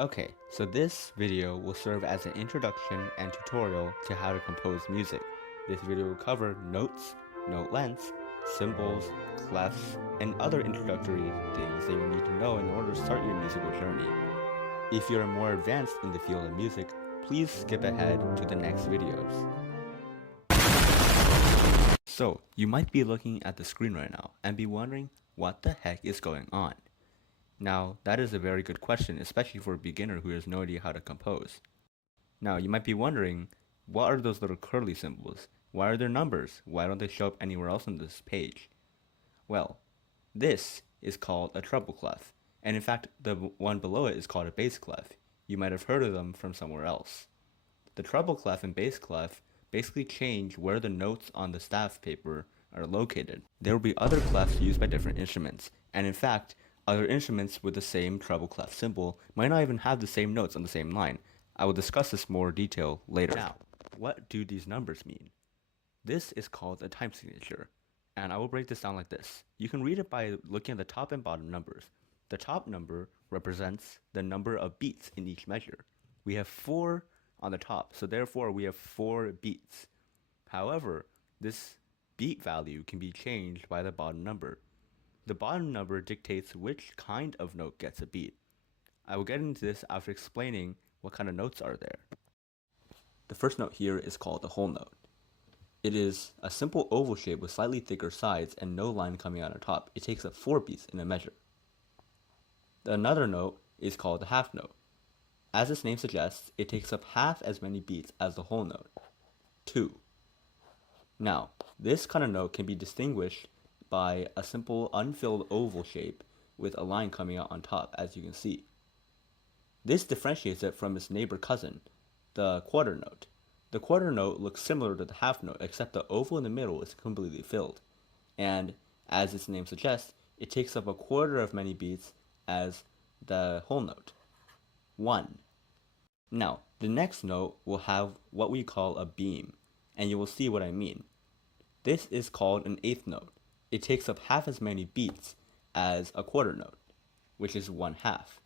Okay, so this video will serve as an introduction and tutorial to how to compose music. This video will cover notes, note lengths, symbols, clefs, and other introductory things that you need to know in order to start your musical journey. If you are more advanced in the field of music, please skip ahead to the next videos. So, you might be looking at the screen right now and be wondering what the heck is going on. Now, that is a very good question, especially for a beginner who has no idea how to compose. Now, you might be wondering, what are those little curly symbols? Why are there numbers? Why don't they show up anywhere else on this page? Well, this is called a treble clef, and in fact, the one below it is called a bass clef. You might have heard of them from somewhere else. The treble clef and bass clef basically change where the notes on the staff paper are located. There will be other clefs used by different instruments, and in fact, other instruments with the same treble clef symbol might not even have the same notes on the same line. I will discuss this more detail later. Now, what do these numbers mean? This is called a time signature, and I will break this down like this. You can read it by looking at the top and bottom numbers. The top number represents the number of beats in each measure. We have 4 on the top, so therefore we have 4 beats. However, this beat value can be changed by the bottom number. The bottom number dictates which kind of note gets a beat. I will get into this after explaining what kind of notes are there. The first note here is called the whole note. It is a simple oval shape with slightly thicker sides and no line coming out on top. It takes up 4 beats in a measure. Another note is called the half note. As its name suggests, it takes up half as many beats as the whole note, 2. Now, this kind of note can be distinguished by a simple unfilled oval shape with a line coming out on top, as you can see. This differentiates it from its neighbor cousin, the quarter note. The quarter note looks similar to the half note, except the oval in the middle is completely filled. And, as its name suggests, it takes up a quarter of many beats as the whole note, 1. Now, the next note will have what we call a beam, and you will see what I mean. This is called an eighth note. It takes up half as many beats as a quarter note, which is 1/2.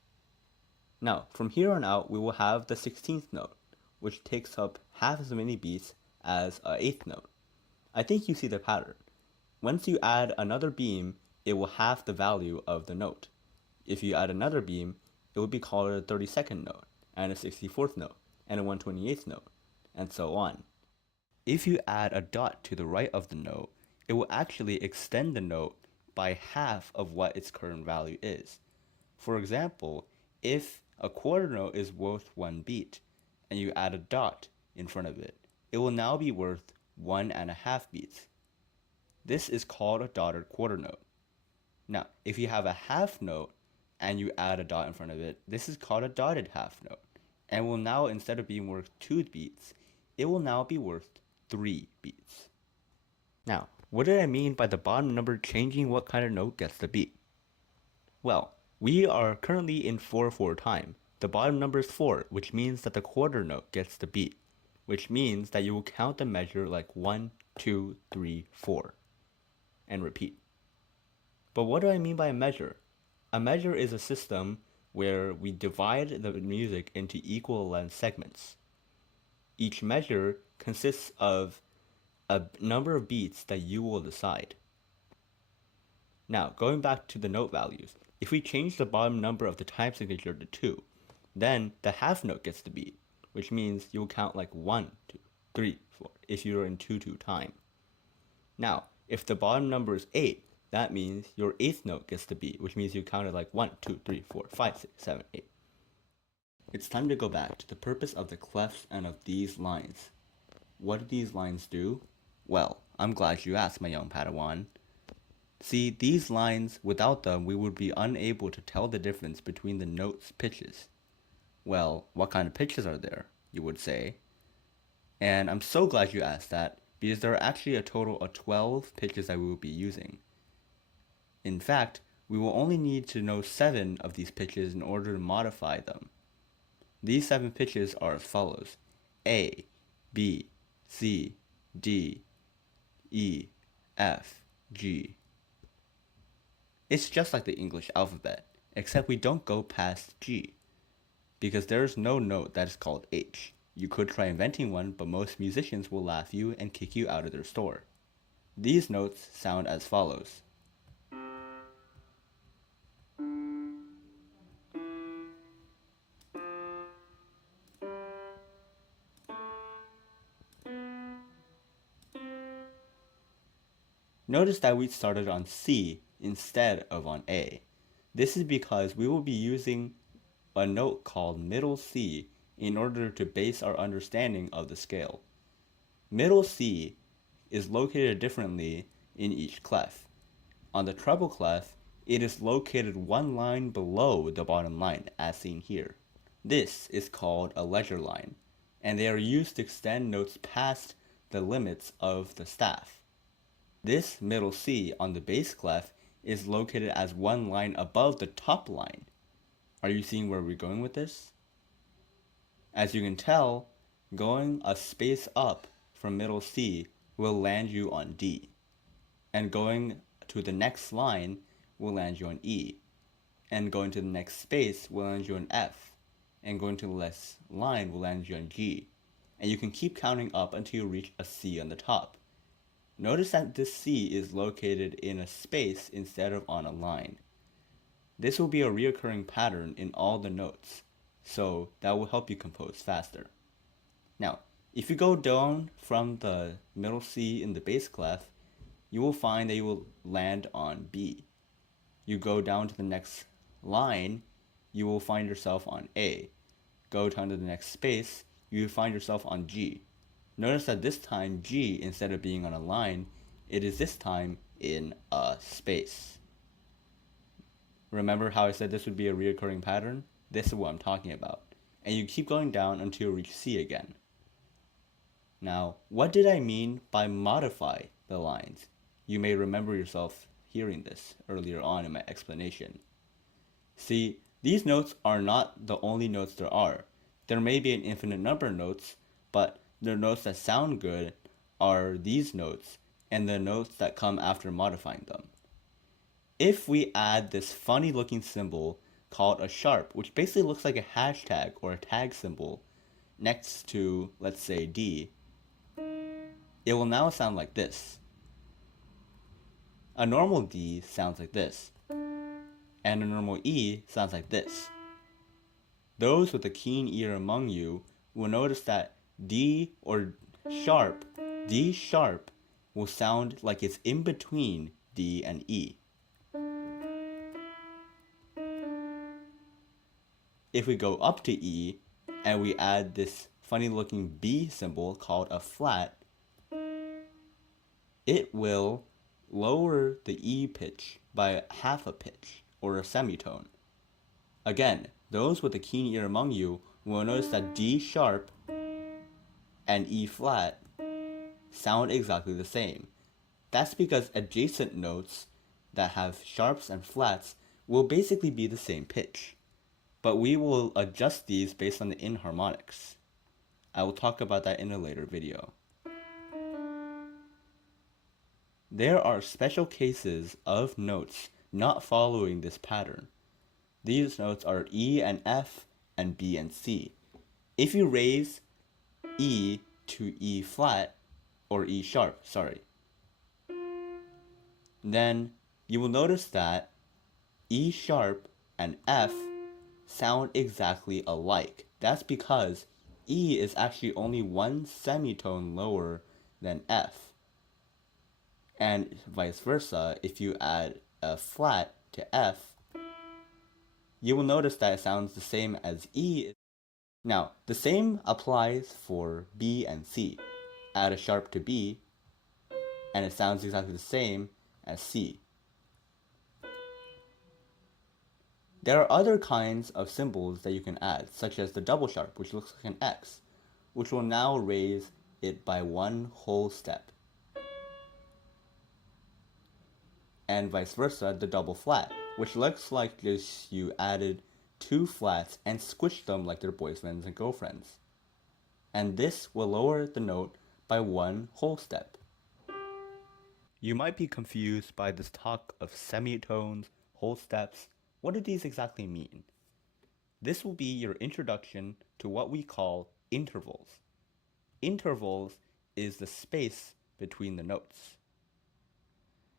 Now, from here on out, we will have the 16th note, which takes up half as many beats as an eighth note. I think you see the pattern. Once you add another beam, it will halve the value of the note. If you add another beam, it will be called a 32nd note, and a 64th note, and a 128th note, and so on. If you add a dot to the right of the note, it will actually extend the note by half of what its current value is. For example, if a quarter note is worth 1 beat, and you add a dot in front of it, it will now be worth 1.5 beats. This is called a dotted quarter note. Now, if you have a half note and you add a dot in front of it, this is called a dotted half note, and will now, instead of being worth 2 beats, it will now be worth 3 beats. Now, what did I mean by the bottom number changing what kind of note gets the beat? Well, we are currently in 4/4 time. The bottom number is 4, which means that the quarter note gets the beat, which means that you will count the measure like 1, 2, 3, 4, and repeat. But what do I mean by a measure? A measure is a system where we divide the music into equal length segments. Each measure consists of a number of beats that you will decide. Now, going back to the note values, if we change the bottom number of the time signature to 2, then the half note gets the beat, which means you'll count like 1, 2, 3, 4 if you're in 2/2 time. Now, if the bottom number is 8, that means your eighth note gets the beat, which means you counted like 1, 2, 3, 4, 5, 6, 7, 8. It's time to go back to the purpose of the clefs and of these lines. What do these lines do? Well, I'm glad you asked, my young Padawan. See, these lines, without them, we would be unable to tell the difference between the notes' pitches. Well, what kind of pitches are there, you would say? And I'm so glad you asked that, because there are actually a total of 12 pitches that we will be using. In fact, we will only need to know 7 of these pitches in order to modify them. These 7 pitches are as follows: A, B, C, D, E, F, G. It's just like the English alphabet, except we don't go past G. because there's no note that is called H. You could try inventing one, but most musicians will laugh you and kick you out of their store. These notes sound as follows. Notice that we started on C instead of on A. This is because we will be using a note called middle C in order to base our understanding of the scale. Middle C is located differently in each clef. On the treble clef, it is located one line below the bottom line, as seen here. This is called a ledger line, and they are used to extend notes past the limits of the staff. This middle C on the bass clef is located as one line above the top line. Are you seeing where we're going with this? As you can tell, going a space up from middle C will land you on D, and going to the next line will land you on E, and going to the next space will land you on F, and going to the next line will land you on G, and you can keep counting up until you reach a C on the top. Notice that this C is located in a space instead of on a line. This will be a recurring pattern in all the notes, so that will help you compose faster. Now, if you go down from the middle C in the bass clef, you will find that you will land on B. You go down to the next line, you will find yourself on A. Go down to the next space, you will find yourself on G. Notice that this time G, instead of being on a line, it is this time in a space. Remember how I said this would be a recurring pattern? This is what I'm talking about. And you keep going down until you reach C again. Now, what did I mean by modify the lines? You may remember yourself hearing this earlier on in my explanation. See, these notes are not the only notes there are. There may be an infinite number of notes, but the notes that sound good are these notes and the notes that come after modifying them. If we add this funny looking symbol called a sharp, which basically looks like a hashtag or a tag symbol, next to, let's say, D, it will now sound like this. A normal D sounds like this, and a normal E sounds like this. Those with a keen ear among you will notice that D sharp will sound like it's in between D and E. If we go up to E and we add this funny looking B symbol called a flat, it will lower the E pitch by half a pitch or a semitone. Again, those with a keen ear among you will notice that D sharp and E flat sound exactly the same. That's because adjacent notes that have sharps and flats will basically be the same pitch, but we will adjust these based on the inharmonics. I will talk about that in a later video. There are special cases of notes not following this pattern. These notes are E and F and B and C. If you raise E to E flat, or E sharp, then you will notice that E sharp and F sound exactly alike. That's because E is actually only one semitone lower than F. And vice versa, if you add a flat to F, you will notice that it sounds the same as E. Now, the same applies for B and C. Add a sharp to B, and it sounds exactly the same as C. There are other kinds of symbols that you can add, such as the double sharp, which looks like an X, which will now raise it by one whole step. And vice versa, the double flat, which looks like just you added two flats and squished them like they're boyfriends and girlfriends. And this will lower the note by one whole step. You might be confused by this talk of semitones, whole steps. What do these exactly mean? This will be your introduction to what we call intervals. Intervals is the space between the notes.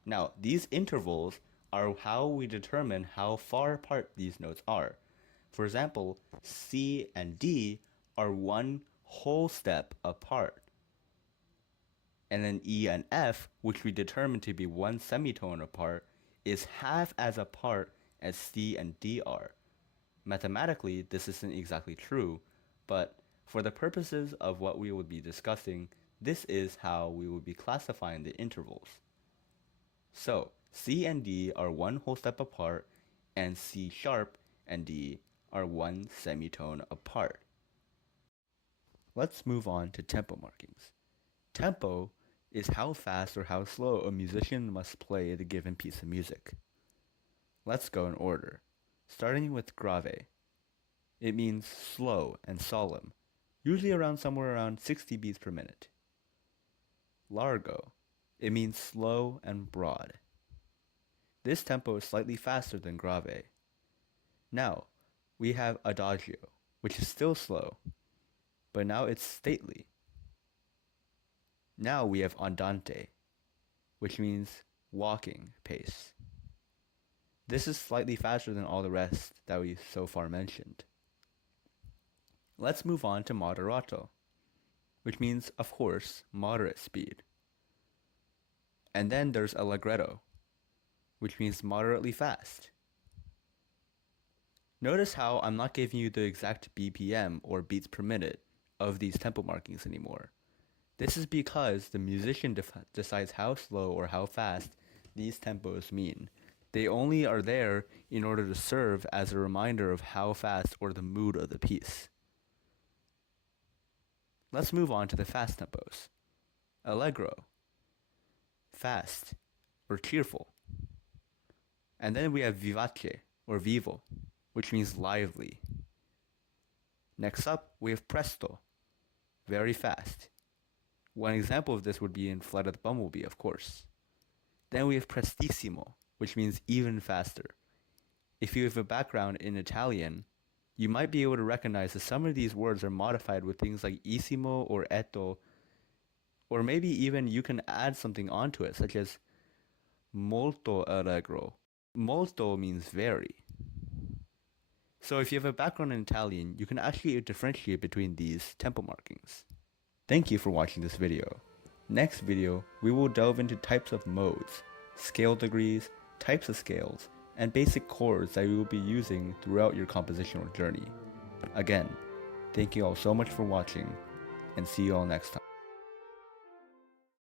Now, these intervals are how we determine how far apart these notes are. For example, C and D are one whole step apart. And then E and F, which we determine to be one semitone apart, is half as apart as C and D are. Mathematically, this isn't exactly true, but for the purposes of what we will be discussing, this is how we will be classifying the intervals. So, C and D are one whole step apart, and C sharp and D are one semitone apart. Let's move on to tempo markings. Tempo is how fast or how slow a musician must play the given piece of music. Let's go in order, starting with grave. It means slow and solemn, usually somewhere around 60 beats per minute. Largo. It means slow and broad. This tempo is slightly faster than grave. Now, we have adagio, which is still slow, but now it's stately. Now we have andante, which means walking pace. This is slightly faster than all the rest that we so far mentioned. Let's move on to moderato, which means, of course, moderate speed. And then there's allegretto, which means moderately fast. Notice how I'm not giving you the exact BPM or beats per minute of these tempo markings anymore. This is because the musician decides how slow or how fast these tempos mean. They only are there in order to serve as a reminder of how fast or the mood of the piece. Let's move on to the fast tempos. Allegro, fast or cheerful. And then we have vivace or vivo, which means lively. Next up, we have presto, very fast. One example of this would be in Flight of the Bumblebee, of course. Then we have prestissimo, which means even faster. If you have a background in Italian, you might be able to recognize that some of these words are modified with things like isimo or etto, or maybe even you can add something onto it, such as molto allegro. Molto means very. So if you have a background in Italian, you can actually differentiate between these tempo markings. Thank you for watching this video. Next video, we will delve into types of modes, scale degrees, types of scales, and basic chords that you will be using throughout your compositional journey. Again, thank you all so much for watching, and see you all next time.